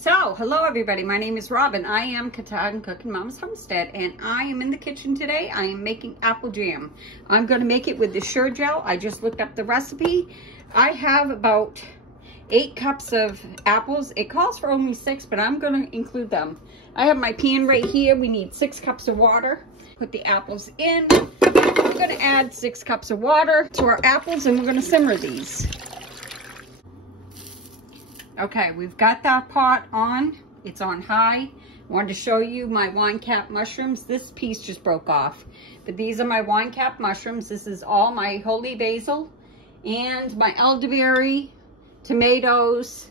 So, hello everybody, my name is Robin. I am Katahdin Cooking Mama's Homestead, and I am in the kitchen today. I am making apple jam. I'm going to make it with the Sure Gel. I just looked up the recipe. I have about 8 cups of apples. It calls for only 6, but I'm going to include them. I have my pan right here. We need 6 cups of water. Put the apples in. I'm going to add 6 cups of water to our apples, and we're going to simmer these. Okay, we've got that pot on. It's on high. I wanted to show you my wine cap mushrooms. This piece just broke off. But these are my wine cap mushrooms. This is all my holy basil and my elderberry, tomatoes,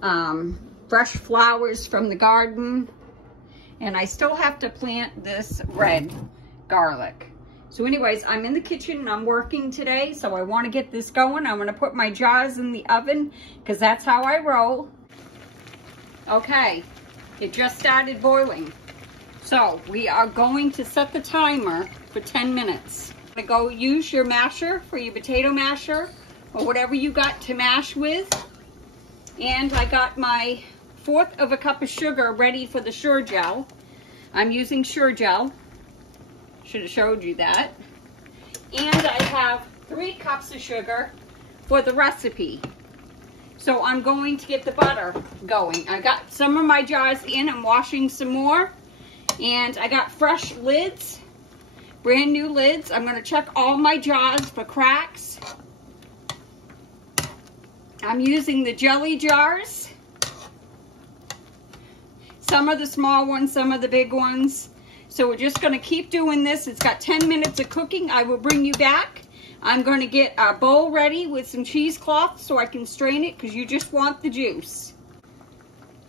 fresh flowers from the garden. And I still have to plant this red garlic. So anyways, I'm in the kitchen and I'm working today, so I want to get this going. I'm going to put my jars in the oven because that's how I roll. Okay, it just started boiling. So we are going to set the timer for 10 minutes. Go use your masher for your potato masher or whatever you got to mash with. And I got my 1/4 of a cup of sugar ready for the Sure Gel. I'm using Sure Gel. Should have showed you that. And I have 3 cups of sugar for the recipe. So I'm going to get the butter going. I got some of my jars in. I'm washing some more. And I got fresh lids, brand new lids. I'm going to check all my jars for cracks. I'm using the jelly jars. Some of the small ones, some of the big ones. So we're just going to keep doing this. It's got 10 minutes of cooking. I will bring you back. I'm going to get a bowl ready with some cheesecloth so I can strain it because you just want the juice.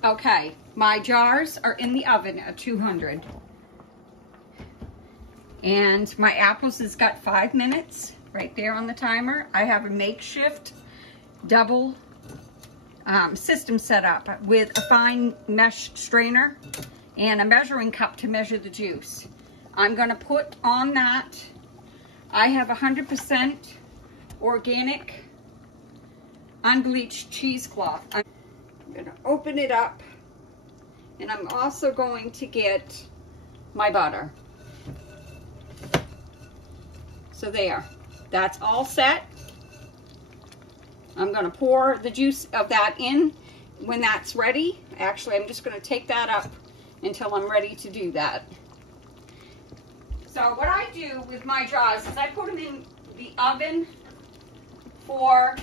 Okay, my jars are in the oven at 200. And my apples has got 5 minutes right there on the timer. I have a makeshift double system set up with a fine mesh strainer and a measuring cup to measure the juice. I'm going to put on that, I have 100% organic unbleached cheesecloth. I'm going to open it up, and I'm also going to get my butter. So there, that's all set. I'm going to pour the juice of that in when that's ready. Actually, I'm just going to take that up until I'm ready to do that. So what I do with my jars is I put them in the oven for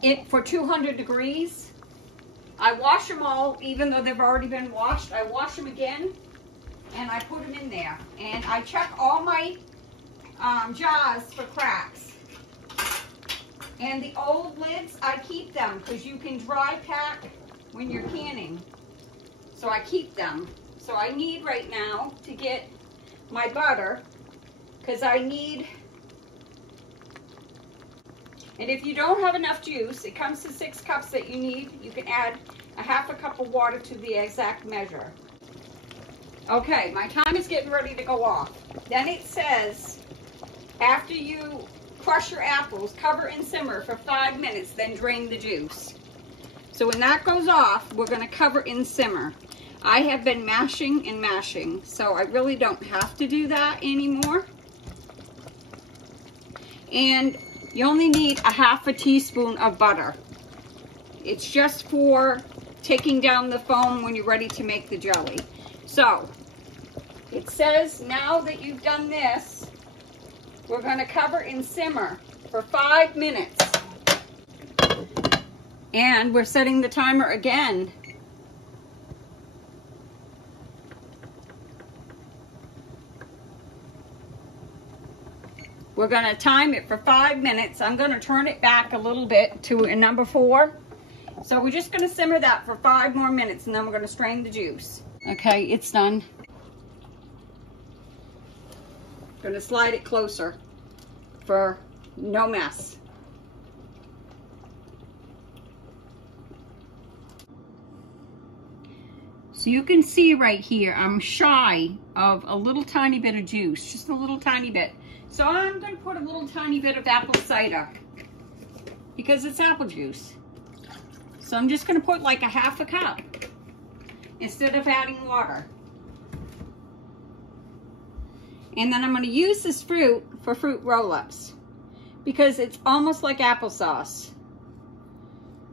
200 degrees. I wash them all, even though they've already been washed. I wash them again and I put them in there. And I check all my jars for cracks. And the old lids, I keep them because you can dry pack when you're canning. So I keep them. So I need right now to get my butter because I need, and if you don't have enough juice, it comes to 6 cups that you need. You can add a 1/2 cup of water to the exact measure. Okay, my time is getting ready to go off. Then it says, after you crush your apples, cover and simmer for 5 minutes, then drain the juice. So when that goes off, we're going to cover and simmer. I have been mashing and mashing, so I really don't have to do that anymore. And you only need a 1/2 teaspoon of butter. It's just for taking down the foam when you're ready to make the jelly. So it says now that you've done this, we're going to cover and simmer for 5 minutes. And we're setting the timer again. We're going to time it for 5 minutes. I'm going to turn it back a little bit to a number 4. So we're just going to simmer that for 5 more minutes, and then we're going to strain the juice. Okay, it's done. Going to slide it closer for no mess. So you can see right here, I'm shy of a little tiny bit of juice, just a little tiny bit. So I'm going to put a little tiny bit of apple cider because it's apple juice. So So I'm just going to put like a half a cup instead of adding water. And then I'm going to use this fruit for fruit roll-ups because it's almost like applesauce.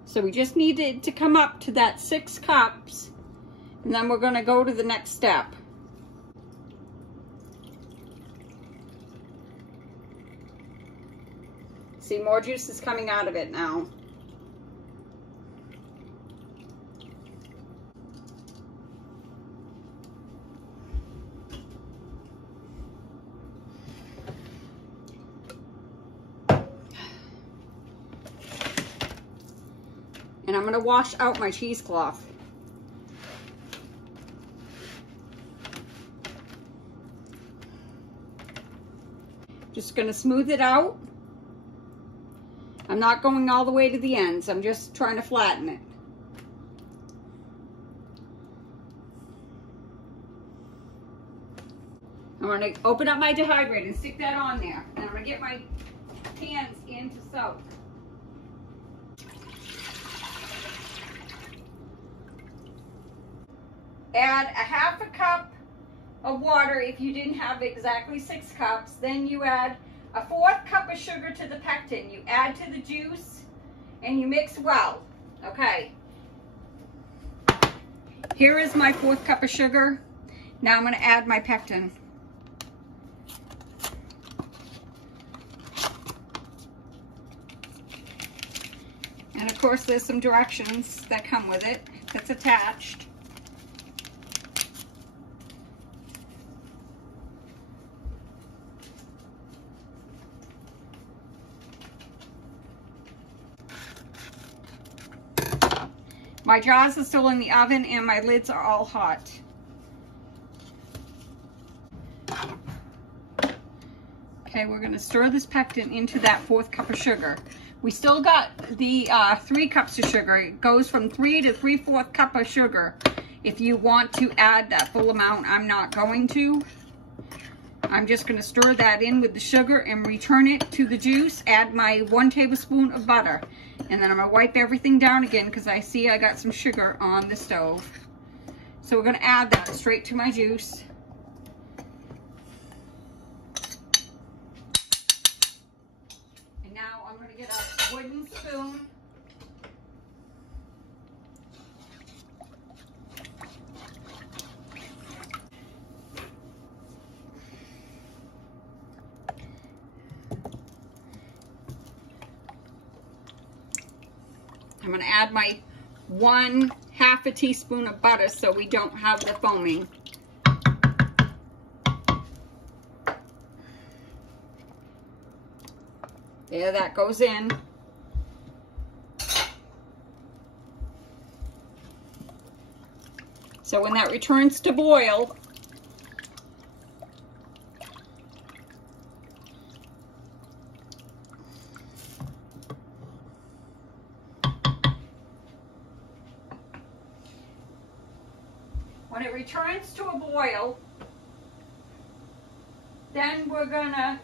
So we just need it to come up to that 6 cups, and then we're going to go to the next step. See, more juice is coming out of it now. And I'm going to wash out my cheesecloth. Just going to smooth it out. I'm not going all the way to the ends. I'm just trying to flatten it. I'm going to open up my dehydrator and stick that on there. And I'm going to get my pans in to soak. Add a half a cup of water if you didn't have exactly 6 cups. Then you add a 1/4 cup of sugar to the pectin. You add to the juice and you mix well. Okay. Here is my 1/4 cup of sugar. Now I'm going to add my pectin. And of course there's some directions that come with it that's attached. My jaws are still in the oven and my lids are all hot. Okay, we're going to stir this pectin into that 1/4 cup of sugar. We still got the 3 cups of sugar. It goes from 3 to 3/4 cup of sugar. If you want to add that full amount, I'm not going to. I'm just going to stir that in with the sugar and return it to the juice. Add my 1 tablespoon of butter. And then I'm going to wipe everything down again because I see I got some sugar on the stove. So we're going to add that straight to my juice. And now I'm going to get a wooden spoon. I'm going to add my 1/2 teaspoon of butter so we don't have the foaming. There, that goes in. So when that returns to boil, when it returns to a boil, then you're gonna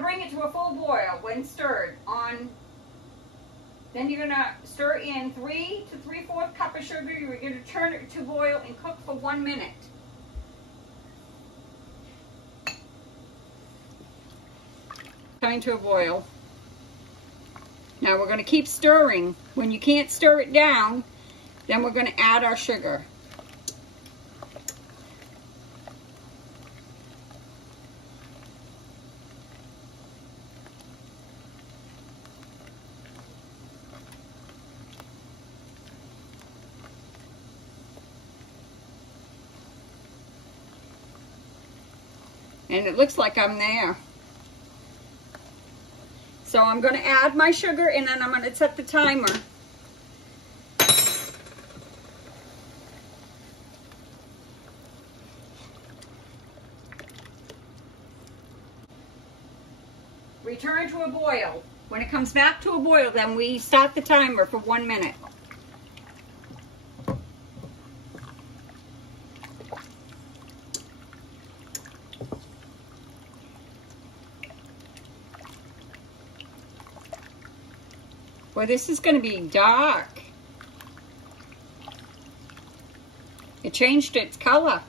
bring it to a full boil when stirred on. Then you're gonna stir in 3 to 3/4 cup of sugar. You're gonna turn it to boil and cook for 1 minute. Coming to a boil. Now we're gonna keep stirring. When you can't stir it down, then we're going to add our sugar. And it looks like I'm there. So I'm going to add my sugar and then I'm going to set the timer. Return to a boil. When it comes back to a boil, then we start the timer for 1 minute. Boy, this is going to be dark. It changed its color.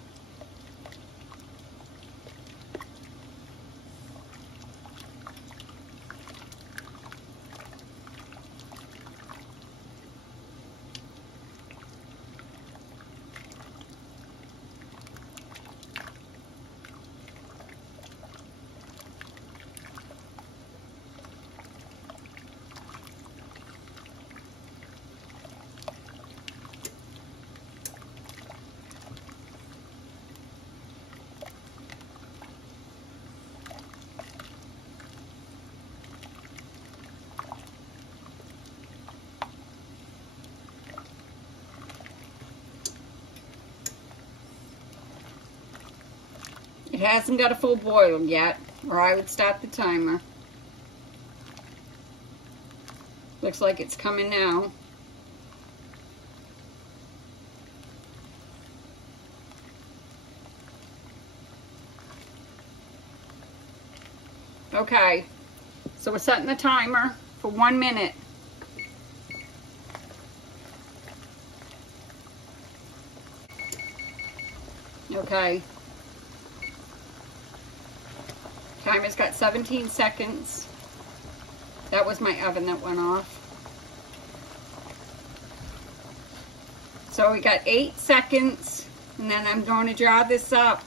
It hasn't got a full boil yet, or I would start the timer. Looks like it's coming now. Okay, so we're setting the timer for 1 minute. Okay. Timer's got 17 seconds. That was my oven that went off. So we got 8 seconds, and then I'm going to jar this up.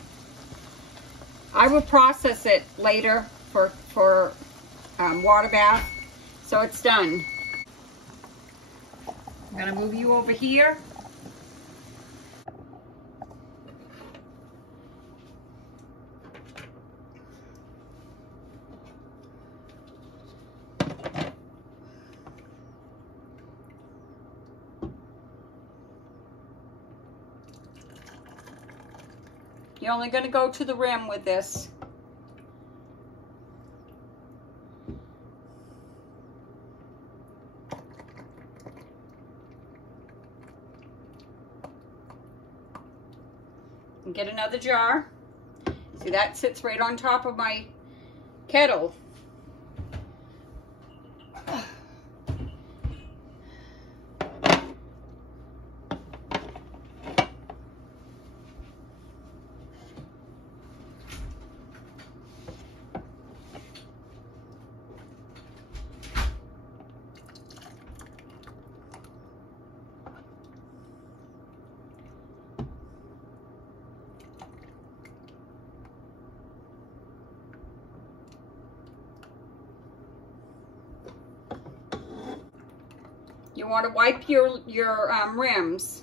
I will process it later for water bath. So it's done. I'm gonna move you over here. You're only going to go to the rim with this. And get another jar. See, that sits right on top of my kettle. You want to wipe your rims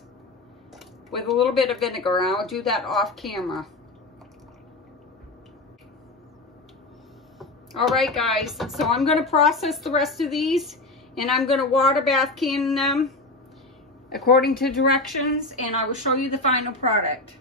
with a little bit of vinegar, and I'll do that off camera. All right, guys, so I'm going to process the rest of these, and I'm going to water bath can them according to directions, and I will show you the final product.